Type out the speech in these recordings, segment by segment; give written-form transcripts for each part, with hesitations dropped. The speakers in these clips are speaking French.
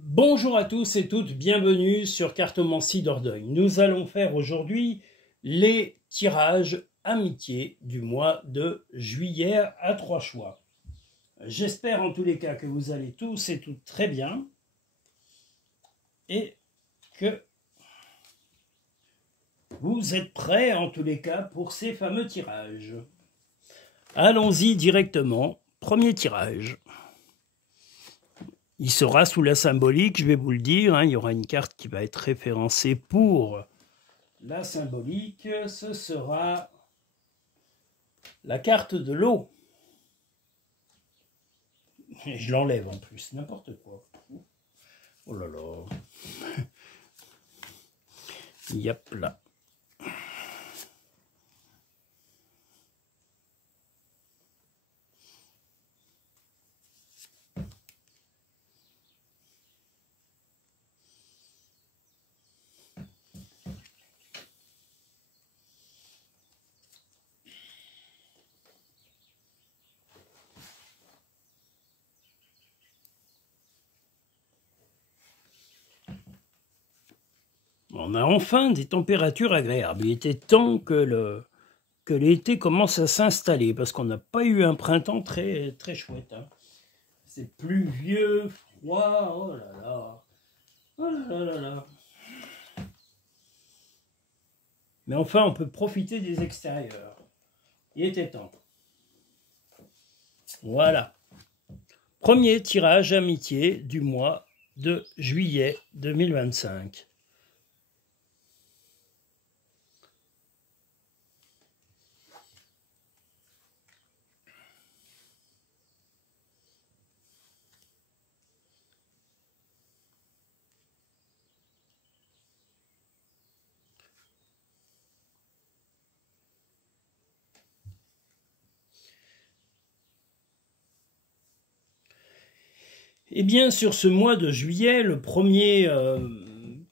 Bonjour à tous et toutes, bienvenue sur Cartomancie Dordogne. Nous allons faire aujourd'hui les tirages amitié du mois de juillet à 3 choix. J'espère en tous les cas que vous allez tous et toutes très bien et que vous êtes prêts en tous les cas pour ces fameux tirages. Allons-y directement, premier tirage. Il sera sous la symbolique, je vais vous le dire, hein, il y aura une carte qui va être référencée pour la symbolique, ce sera la carte de l'eau. Et je l'enlève en plus, n'importe quoi. Oh là là. Yep là. On a enfin des températures agréables. Il était temps que l'été commence à s'installer, parce qu'on n'a pas eu un printemps très, très chouette. Hein. C'est pluvieux, froid, oh là là. Oh là là là là. Mais enfin, on peut profiter des extérieurs. Il était temps. Voilà. Premier tirage amitié du mois de juillet 2025. Eh bien, sur ce mois de juillet, le premier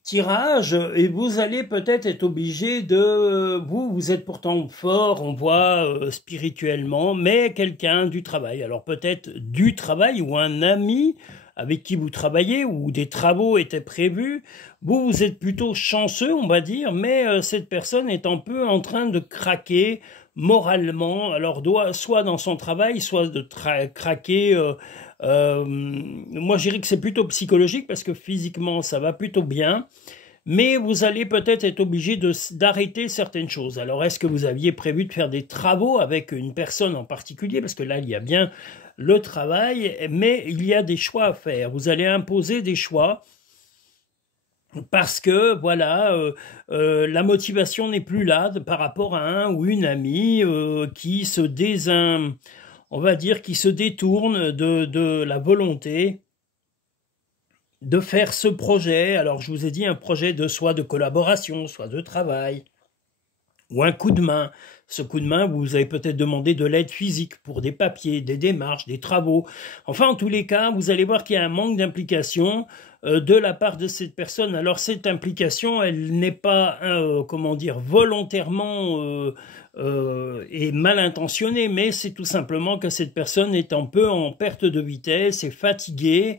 tirage, et vous allez peut-être être obligé de... Vous êtes pourtant fort, on voit spirituellement, mais quelqu'un du travail. Alors peut-être du travail ou un ami avec qui vous travaillez, ou des travaux étaient prévus. Vous êtes plutôt chanceux, on va dire, mais cette personne est un peu en train de craquer moralement, alors soit dans son travail, soit de craquer... moi, je dirais que c'est plutôt psychologique parce que physiquement, ça va plutôt bien. Mais vous allez peut-être être obligé d'arrêter certaines choses. Alors, est-ce que vous aviez prévu de faire des travaux avec une personne en particulier? Parce que là, il y a bien le travail, mais il y a des choix à faire. Vous allez imposer des choix. Parce que, voilà, la motivation n'est plus là par rapport à un ou une amie qui se on va dire, qui se détourne de la volonté de faire ce projet. Alors, je vous ai dit un projet soit de collaboration, soit de travail, ou un coup de main. Ce coup de main, vous avez peut-être demandé de l'aide physique pour des papiers, des démarches, des travaux. Enfin, en tous les cas, vous allez voir qu'il y a un manque d'implication de la part de cette personne. Alors, cette implication, elle n'est pas, comment dire, volontairement et mal intentionnée, mais c'est tout simplement que cette personne est un peu en perte de vitesse, est fatiguée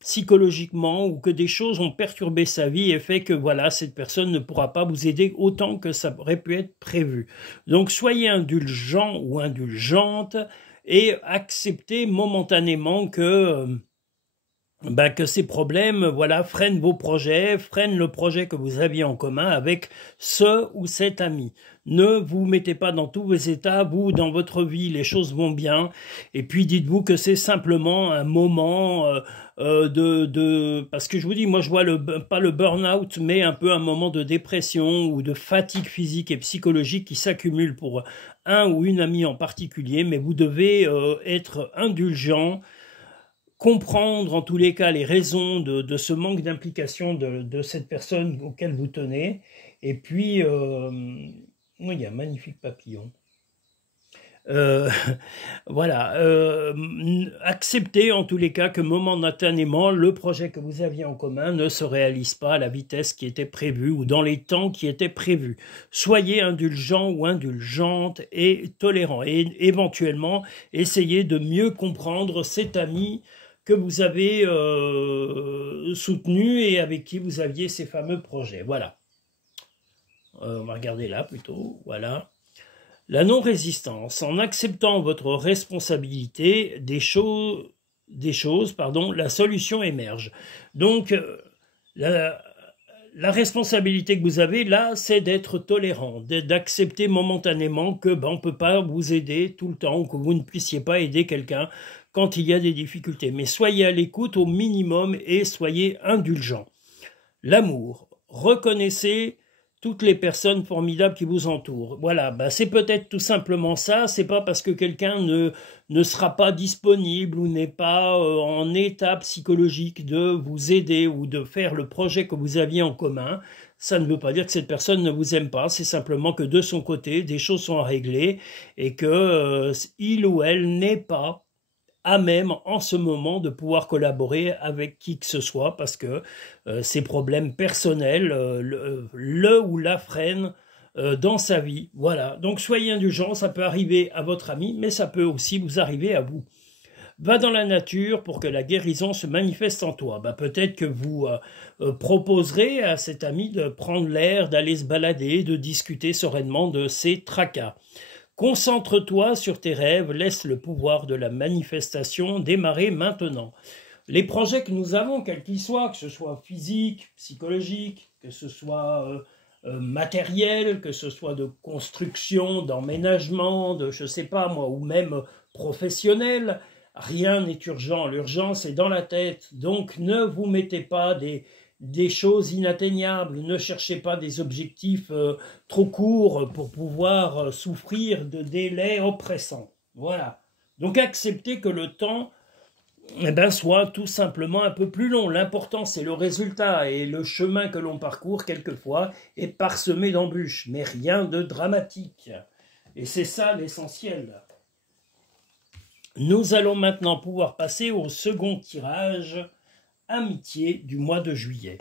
psychologiquement, ou que des choses ont perturbé sa vie et fait que, voilà, cette personne ne pourra pas vous aider autant que ça aurait pu être prévu. Donc, soyez indulgent ou indulgente et acceptez momentanément que ces problèmes, voilà, freinent vos projets, freinent le projet que vous aviez en commun avec ce ou cet ami. Ne vous mettez pas dans tous vos états, vous, dans votre vie, les choses vont bien, et puis dites-vous que c'est simplement un moment parce que je vous dis, moi je vois pas le burn-out, mais un peu un moment de dépression ou de fatigue physique et psychologique qui s'accumule pour un ou une amie en particulier, mais vous devez être indulgent, comprendre en tous les cas les raisons de ce manque d'implication de cette personne auquel vous tenez. Et puis, il y a un magnifique papillon. Voilà, acceptez en tous les cas que momentanément, le projet que vous aviez en commun ne se réalise pas à la vitesse qui était prévue ou dans les temps qui étaient prévus. Soyez indulgent ou indulgente et tolérant, et éventuellement, essayez de mieux comprendre cet ami que vous avez soutenu et avec qui vous aviez ces fameux projets. Voilà. On va regarder là plutôt. Voilà. La non-résistance. En acceptant votre responsabilité des choses, la solution émerge. Donc, la responsabilité que vous avez là, c'est d'être tolérant, d'accepter momentanément que on ne peut pas vous aider tout le temps, ou que vous ne puissiez pas aider quelqu'un quand il y a des difficultés. Mais soyez à l'écoute au minimum et soyez indulgent. L'amour. Reconnaissez toutes les personnes formidables qui vous entourent. Voilà, c'est peut-être tout simplement ça, c'est pas parce que quelqu'un ne sera pas disponible ou n'est pas en état psychologique de vous aider ou de faire le projet que vous aviez en commun. Ça ne veut pas dire que cette personne ne vous aime pas, c'est simplement que de son côté, des choses sont à régler et que il ou elle n'est pas à même en ce moment de pouvoir collaborer avec qui que ce soit parce que ses problèmes personnels le ou la freinent dans sa vie. Voilà, donc soyez indulgents, ça peut arriver à votre ami, mais ça peut aussi vous arriver à vous. Va dans la nature pour que la guérison se manifeste en toi. Peut-être que vous proposerez à cet ami de prendre l'air, d'aller se balader, de discuter sereinement de ses tracas. Concentre-toi sur tes rêves, laisse le pouvoir de la manifestation démarrer maintenant. Les projets que nous avons, quels qu'ils soient, que ce soit physique, psychologique, que ce soit matériel, que ce soit de construction, d'emménagement, de je sais pas moi, ou même professionnel, rien n'est urgent. L'urgence est dans la tête. Donc ne vous mettez pas des choses inatteignables, ne cherchez pas des objectifs trop courts pour pouvoir souffrir de délais oppressants. Voilà. Donc acceptez que le temps soit tout simplement un peu plus long. L'important c'est le résultat et le chemin que l'on parcourt quelquefois est parsemé d'embûches, mais rien de dramatique. Et c'est ça l'essentiel. Nous allons maintenant pouvoir passer au second tirage amitié du mois de juillet.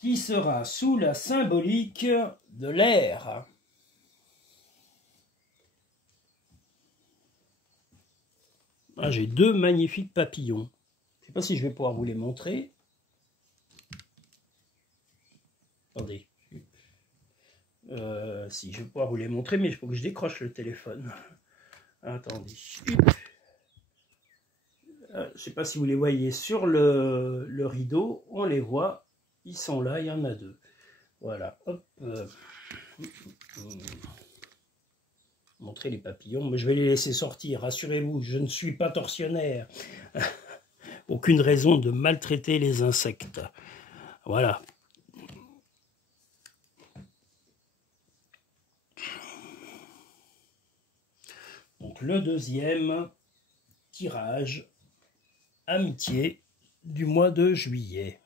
Qui sera sous la symbolique de l'air. J'ai deux magnifiques papillons. Je ne sais pas si je vais pouvoir vous les montrer. Attendez. Si, je vais pouvoir vous les montrer, mais il faut que je décroche le téléphone. Attendez. Je ne sais pas si vous les voyez sur le rideau. On les voit. Ils sont là, il y en a deux. Voilà. Hop. Montrer les papillons. Mais je vais les laisser sortir. Rassurez-vous, je ne suis pas tortionnaire. Aucune raison de maltraiter les insectes. Voilà. Donc le deuxième tirage amitié du mois de juillet.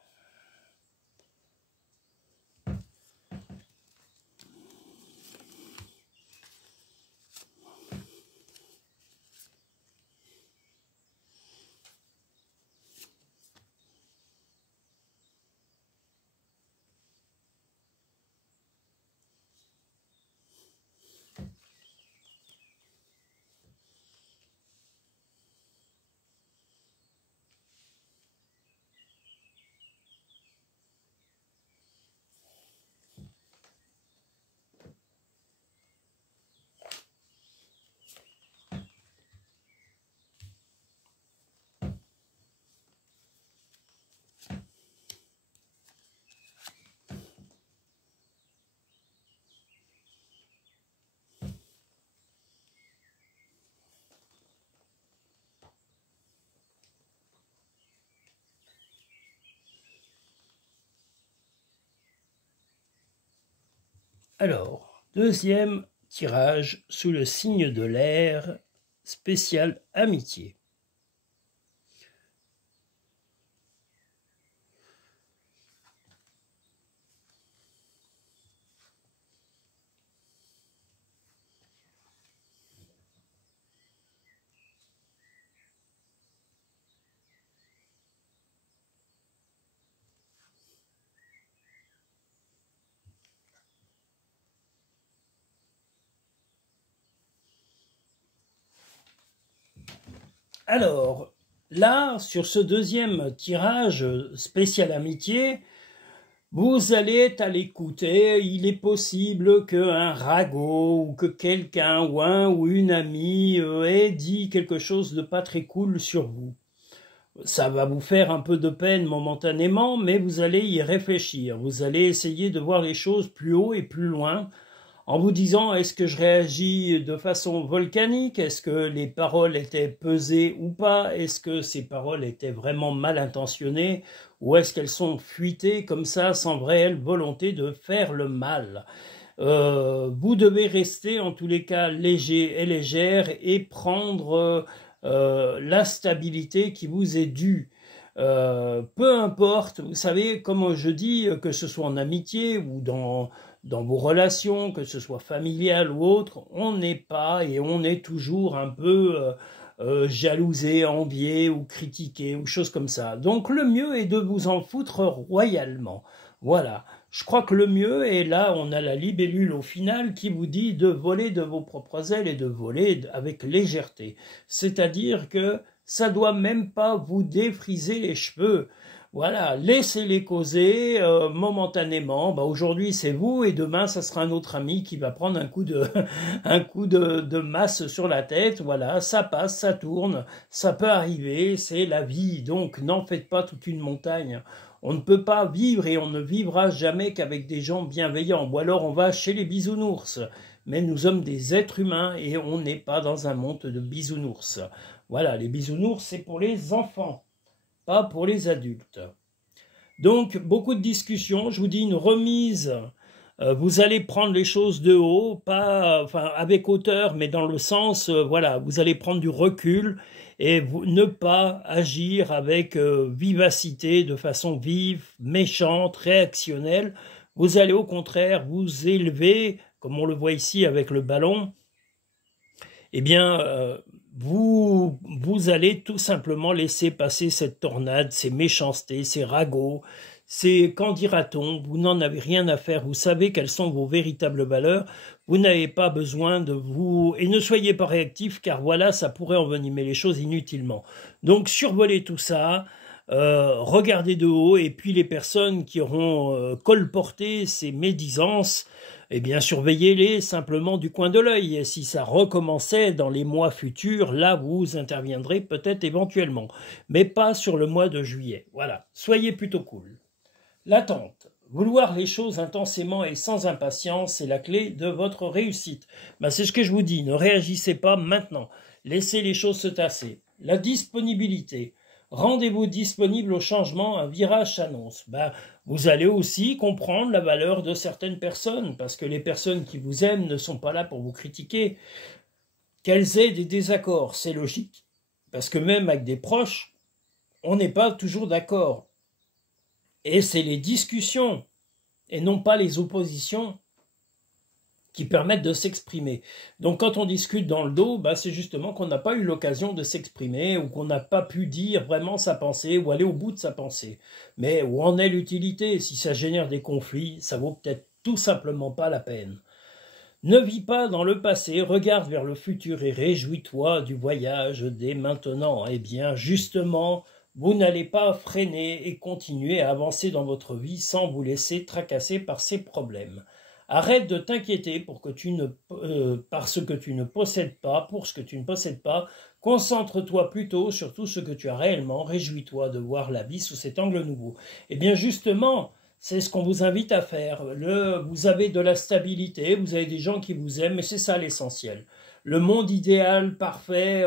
Alors, deuxième tirage sous le signe de l'air, spécial amitié. Alors, là, sur ce deuxième tirage spécial amitié, vous allez être à l'écoute et il est possible qu'un ragot ou que quelqu'un ou un ou une amie ait dit quelque chose de pas très cool sur vous. Ça va vous faire un peu de peine momentanément, mais vous allez y réfléchir. Vous allez essayer de voir les choses plus haut et plus loin en vous disant, est-ce que je réagis de façon volcanique? Est-ce que les paroles étaient pesées ou pas? Est-ce que ces paroles étaient vraiment mal intentionnées? Ou est-ce qu'elles sont fuitées comme ça, sans réelle volonté de faire le mal? Vous devez rester en tous les cas léger et légère et prendre la stabilité qui vous est due. Peu importe, vous savez, comme je dis, que ce soit en amitié ou dans vos relations, que ce soit familial ou autre, on n'est pas et on est toujours un peu jalousé, envié ou critiqué ou choses comme ça. Donc le mieux est de vous en foutre royalement. Voilà. Je crois que le mieux est là, on a la libellule au final qui vous dit de voler de vos propres ailes et de voler avec légèreté. C'est-à-dire que ça doit même pas vous défriser les cheveux. Voilà, laissez-les causer momentanément. Bah, aujourd'hui c'est vous et demain ça sera un autre ami qui va prendre un coup de masse sur la tête. Voilà, ça passe, ça tourne, ça peut arriver, c'est la vie. Donc n'en faites pas toute une montagne. On ne peut pas vivre et on ne vivra jamais qu'avec des gens bienveillants. Ou alors on va chez les bisounours. Mais nous sommes des êtres humains et on n'est pas dans un monde de bisounours. Voilà, les bisounours c'est pour les enfants, pas pour les adultes. Donc, beaucoup de discussions, je vous dis une remise, vous allez prendre les choses de haut, pas enfin, avec hauteur, mais dans le sens, voilà, vous allez prendre du recul et ne pas agir avec vivacité, de façon vive, méchante, réactionnelle. Vous allez au contraire vous élever, comme on le voit ici avec le ballon, eh bien, vous allez tout simplement laisser passer cette tornade, ces méchancetés, ces ragots, ces qu'en dira-t-on, vous n'en avez rien à faire, vous savez quelles sont vos véritables valeurs, vous n'avez pas besoin de vous... Et ne soyez pas réactifs, car voilà, ça pourrait envenimer les choses inutilement. Donc survolez tout ça, regardez de haut, et puis les personnes qui auront colporté ces médisances, eh bien, surveillez-les simplement du coin de l'œil. Et si ça recommençait dans les mois futurs, là, vous interviendrez peut-être éventuellement. Mais pas sur le mois de juillet. Voilà. Soyez plutôt cool. L'attente. Vouloir les choses intensément et sans impatience, c'est la clé de votre réussite. Ben, c'est ce que je vous dis. Ne réagissez pas maintenant. Laissez les choses se tasser. La disponibilité. Rendez-vous disponible au changement, un virage s'annonce. Ben, vous allez aussi comprendre la valeur de certaines personnes, parce que les personnes qui vous aiment ne sont pas là pour vous critiquer. Qu'elles aient des désaccords, c'est logique, parce que même avec des proches, on n'est pas toujours d'accord. Et c'est les discussions, et non pas les oppositions, qui permettent de s'exprimer. Donc quand on discute dans le dos, bah, c'est justement qu'on n'a pas eu l'occasion de s'exprimer ou qu'on n'a pas pu dire vraiment sa pensée ou aller au bout de sa pensée. Mais où en est l'utilité? Si ça génère des conflits, ça vaut peut-être tout simplement pas la peine. Ne vis pas dans le passé, regarde vers le futur et réjouis-toi du voyage dès maintenant. Eh bien justement, vous n'allez pas freiner et continuer à avancer dans votre vie sans vous laisser tracasser par ces problèmes. Arrête de t'inquiéter parce que tu ne possèdes pas, pour ce que tu ne possèdes pas. Concentre-toi plutôt sur tout ce que tu as réellement. Réjouis-toi de voir la vie sous cet angle nouveau. Eh bien justement, c'est ce qu'on vous invite à faire. Vous avez de la stabilité, vous avez des gens qui vous aiment, et c'est ça l'essentiel. Le monde idéal, parfait,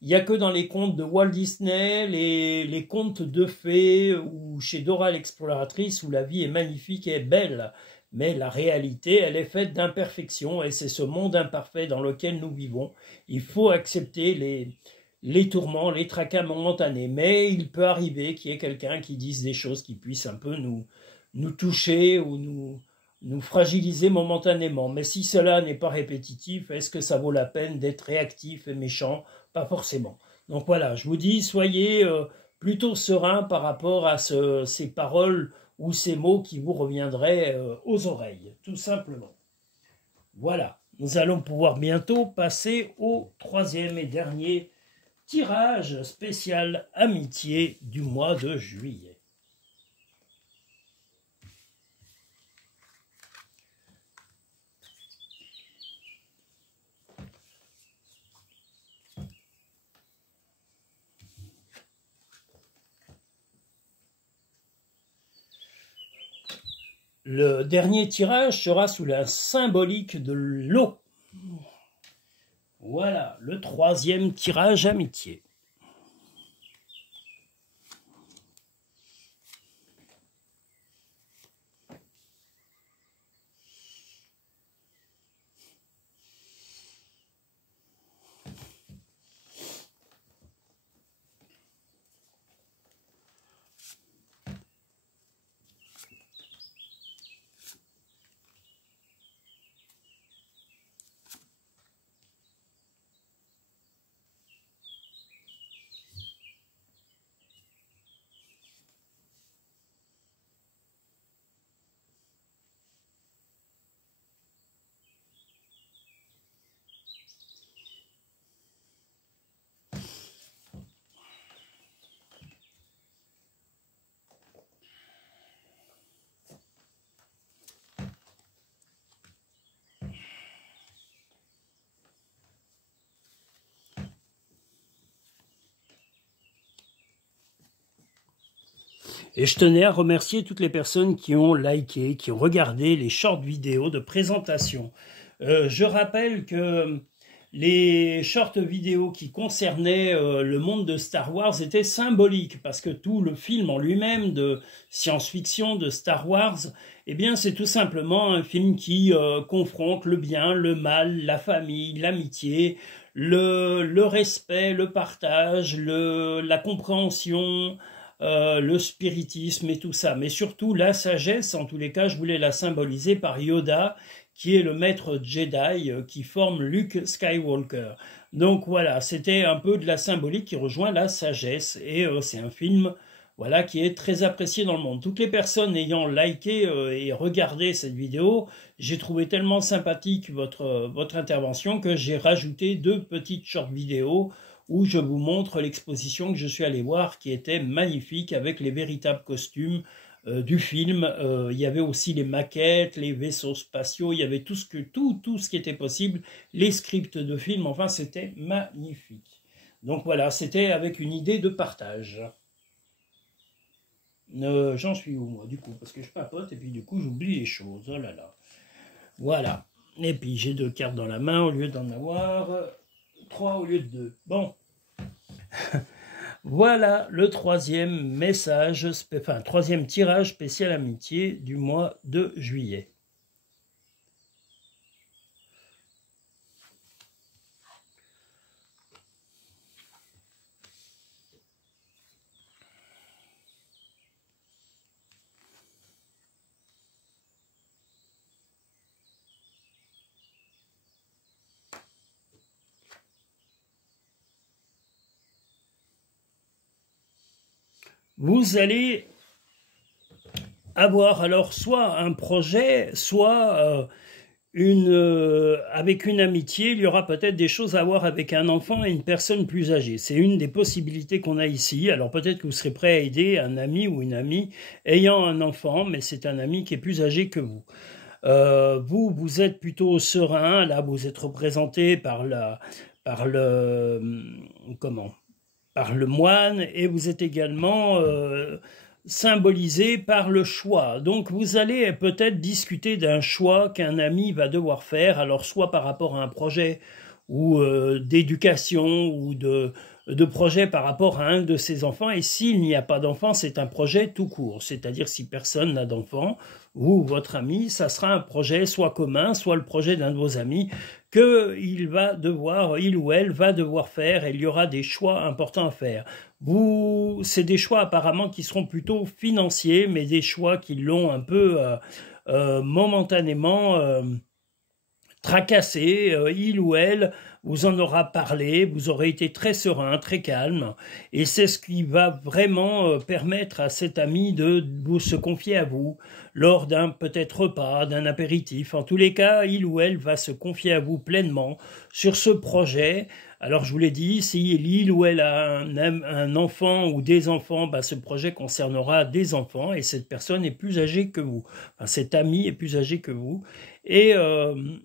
il n'y a que dans les contes de Walt Disney, les contes de fées, ou chez Dora l'exploratrice, où la vie est magnifique et belle. Mais la réalité, elle est faite d'imperfections et c'est ce monde imparfait dans lequel nous vivons. Il faut accepter les tourments, les tracas momentanés. Mais il peut arriver qu'il y ait quelqu'un qui dise des choses qui puissent un peu nous toucher ou nous fragiliser momentanément. Mais si cela n'est pas répétitif, est-ce que ça vaut la peine d'être réactif et méchant? Pas forcément. Donc voilà, je vous dis, soyez plutôt serein par rapport à ces paroles ou ces mots qui vous reviendraient aux oreilles, tout simplement. Voilà, nous allons pouvoir bientôt passer au troisième et dernier tirage spécial amitié du mois de juillet. Le dernier tirage sera sous la symbolique de l'eau. Voilà, le troisième tirage amitié. Et je tenais à remercier toutes les personnes qui ont liké, qui ont regardé les short vidéos de présentation. Je rappelle que les short vidéos qui concernaient le monde de Star Wars étaient symboliques, parce que tout le film en lui-même de science-fiction de Star Wars, eh bien c'est tout simplement un film qui confronte le bien, le mal, la famille, l'amitié, le respect, le partage, la compréhension, le spiritisme et tout ça, mais surtout la sagesse. En tous les cas, je voulais la symboliser par Yoda, qui est le maître Jedi qui forme Luke Skywalker. Donc voilà, c'était un peu de la symbolique qui rejoint la sagesse, et c'est un film voilà, qui est très apprécié dans le monde. Toutes les personnes ayant liké et regardé cette vidéo, j'ai trouvé tellement sympathique votre intervention que j'ai rajouté 2 petites short vidéos où je vous montre l'exposition que je suis allé voir, qui était magnifique, avec les véritables costumes du film. Il y avait aussi les maquettes, les vaisseaux spatiaux, il y avait tout ce qui était possible, les scripts de film, enfin c'était magnifique. Donc voilà, c'était avec une idée de partage. J'en suis où moi du coup, parce que je papote et puis du coup j'oublie les choses, oh là là. Voilà, et puis j'ai 2 cartes dans la main au lieu d'en avoir 3 au lieu de 2. Bon. Voilà le troisième message, enfin troisième tirage spécial amitié du mois de juillet. Vous allez avoir alors soit un projet, soit avec une amitié, il y aura peut-être des choses à voir avec un enfant et une personne plus âgée. C'est une des possibilités qu'on a ici. Alors peut-être que vous serez prêt à aider un ami ou une amie ayant un enfant, mais c'est un ami qui est plus âgé que vous. Vous êtes plutôt serein, là vous êtes représenté par le moine, et vous êtes également symbolisé par le choix. Donc vous allez peut-être discuter d'un choix qu'un ami va devoir faire, alors soit par rapport à un projet ou d'éducation ou de projet par rapport à un de ses enfants, et s'il n'y a pas d'enfant, c'est un projet tout court, c'est-à-dire si personne n'a d'enfant, ou votre ami, ça sera un projet soit commun, soit le projet d'un de vos amis, qu'il ou elle va devoir faire, et il y aura des choix importants à faire. C'est des choix apparemment qui seront plutôt financiers, mais des choix qui l'ont un peu momentanément tracassé. Il ou elle vous en aura parlé, vous aurez été très serein, très calme, et c'est ce qui va vraiment permettre à cet ami de se confier à vous. lors d'un peut-être repas, d'un apéritif. En tous les cas, il ou elle va se confier à vous pleinement sur ce projet. Alors je vous l'ai dit, si il ou elle a un enfant ou des enfants, bah, ce projet concernera des enfants et cette personne est plus âgée que vous. Enfin, cet ami est plus âgé que vous. Et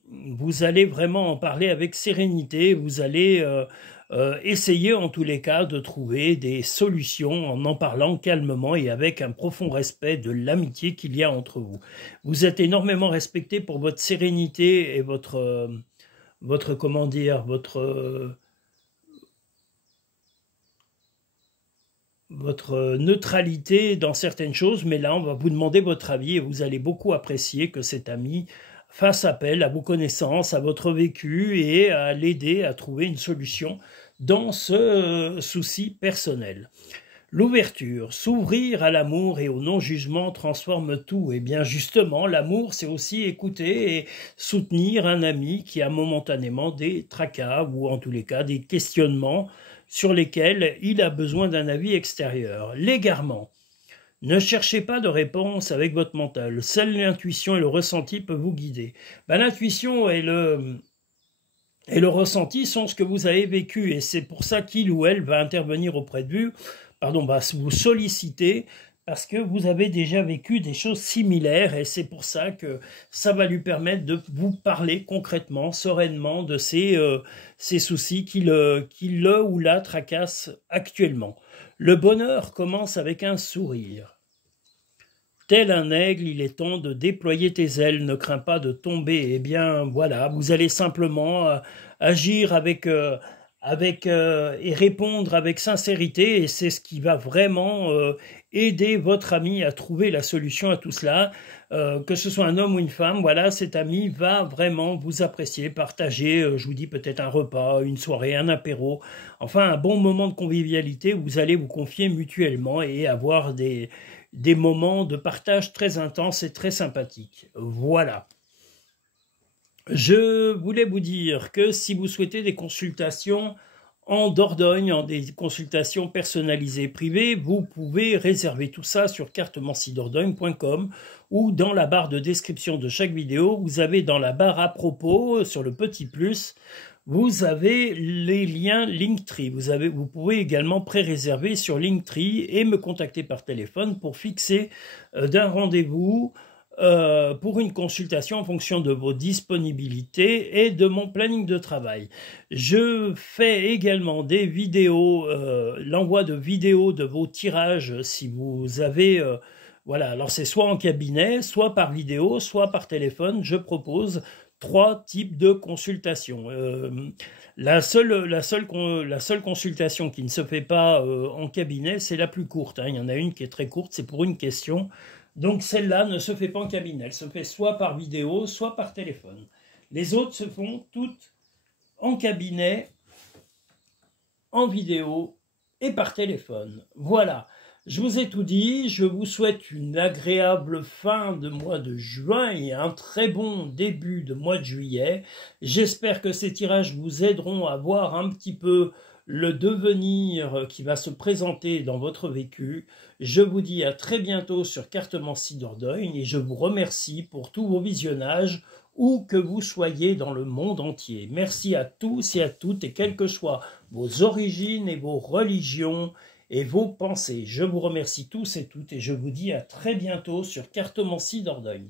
vous allez vraiment en parler avec sérénité, vous allez essayer en tous les cas de trouver des solutions en parlant calmement et avec un profond respect de l'amitié qu'il y a entre vous. Vous êtes énormément respecté pour votre sérénité et votre comment dire, votre neutralité dans certaines choses, mais là, on va vous demander votre avis et vous allez beaucoup apprécier que cet ami fasse appel à vos connaissances, à votre vécu et à l'aider à trouver une solution dans ce souci personnel. L'ouverture, s'ouvrir à l'amour et au non-jugement transforme tout. Et bien justement, l'amour, c'est aussi écouter et soutenir un ami qui a momentanément des tracas ou en tous les cas des questionnements sur lesquels il a besoin d'un avis extérieur. L'égarement. Ne cherchez pas de réponse avec votre mental. Seule l'intuition et le ressenti peuvent vous guider. Ben, l'intuition et le ressenti sont ce que vous avez vécu et c'est pour ça qu'il ou elle va intervenir auprès de vous, va vous solliciter parce que vous avez déjà vécu des choses similaires et c'est pour ça que ça va lui permettre de vous parler concrètement, sereinement de ces soucis qui le ou la tracassent actuellement. Le bonheur commence avec un sourire. Tel un aigle, il est temps de déployer tes ailes, ne crains pas de tomber. Eh bien, voilà, vous allez simplement agir avec et répondre avec sincérité, et c'est ce qui va vraiment aider votre ami à trouver la solution à tout cela. Que ce soit un homme ou une femme, voilà, cet ami va vraiment vous apprécier, partager, je vous dis peut-être un repas, une soirée, un apéro, enfin un bon moment de convivialité où vous allez vous confier mutuellement et avoir des moments de partage très intenses et très sympathiques. Voilà. Je voulais vous dire que si vous souhaitez des consultations en Dordogne, des consultations personnalisées privées, vous pouvez réserver tout ça sur cartemancidordogne.com ou dans la barre de description de chaque vidéo, vous avez dans la barre à propos, sur le petit plus, vous avez les liens Linktree. Vous pouvez également pré-réserver sur Linktree et me contacter par téléphone pour fixer d'un rendez-vous pour une consultation en fonction de vos disponibilités et de mon planning de travail. Je fais également des vidéos, l'envoi de vidéos de vos tirages si vous avez... voilà, alors c'est soit en cabinet, soit par vidéo, soit par téléphone. Je propose 3 types de consultations. La seule consultation qui ne se fait pas en cabinet, c'est la plus courte. Il y en a une qui est très courte, c'est pour une question. Donc celle-là ne se fait pas en cabinet, elle se fait soit par vidéo, soit par téléphone. Les autres se font toutes en cabinet, en vidéo et par téléphone. Voilà, je vous ai tout dit, je vous souhaite une agréable fin de mois de juin et un très bon début de mois de juillet. J'espère que ces tirages vous aideront à voir un petit peu le devenir qui va se présenter dans votre vécu. Je vous dis à très bientôt sur Cartemancie Dordogne et je vous remercie pour tous vos visionnages où que vous soyez dans le monde entier. Merci à tous et à toutes et quelles que soient vos origines et vos religions et vos pensées. Je vous remercie tous et toutes et je vous dis à très bientôt sur Cartemancie Dordogne.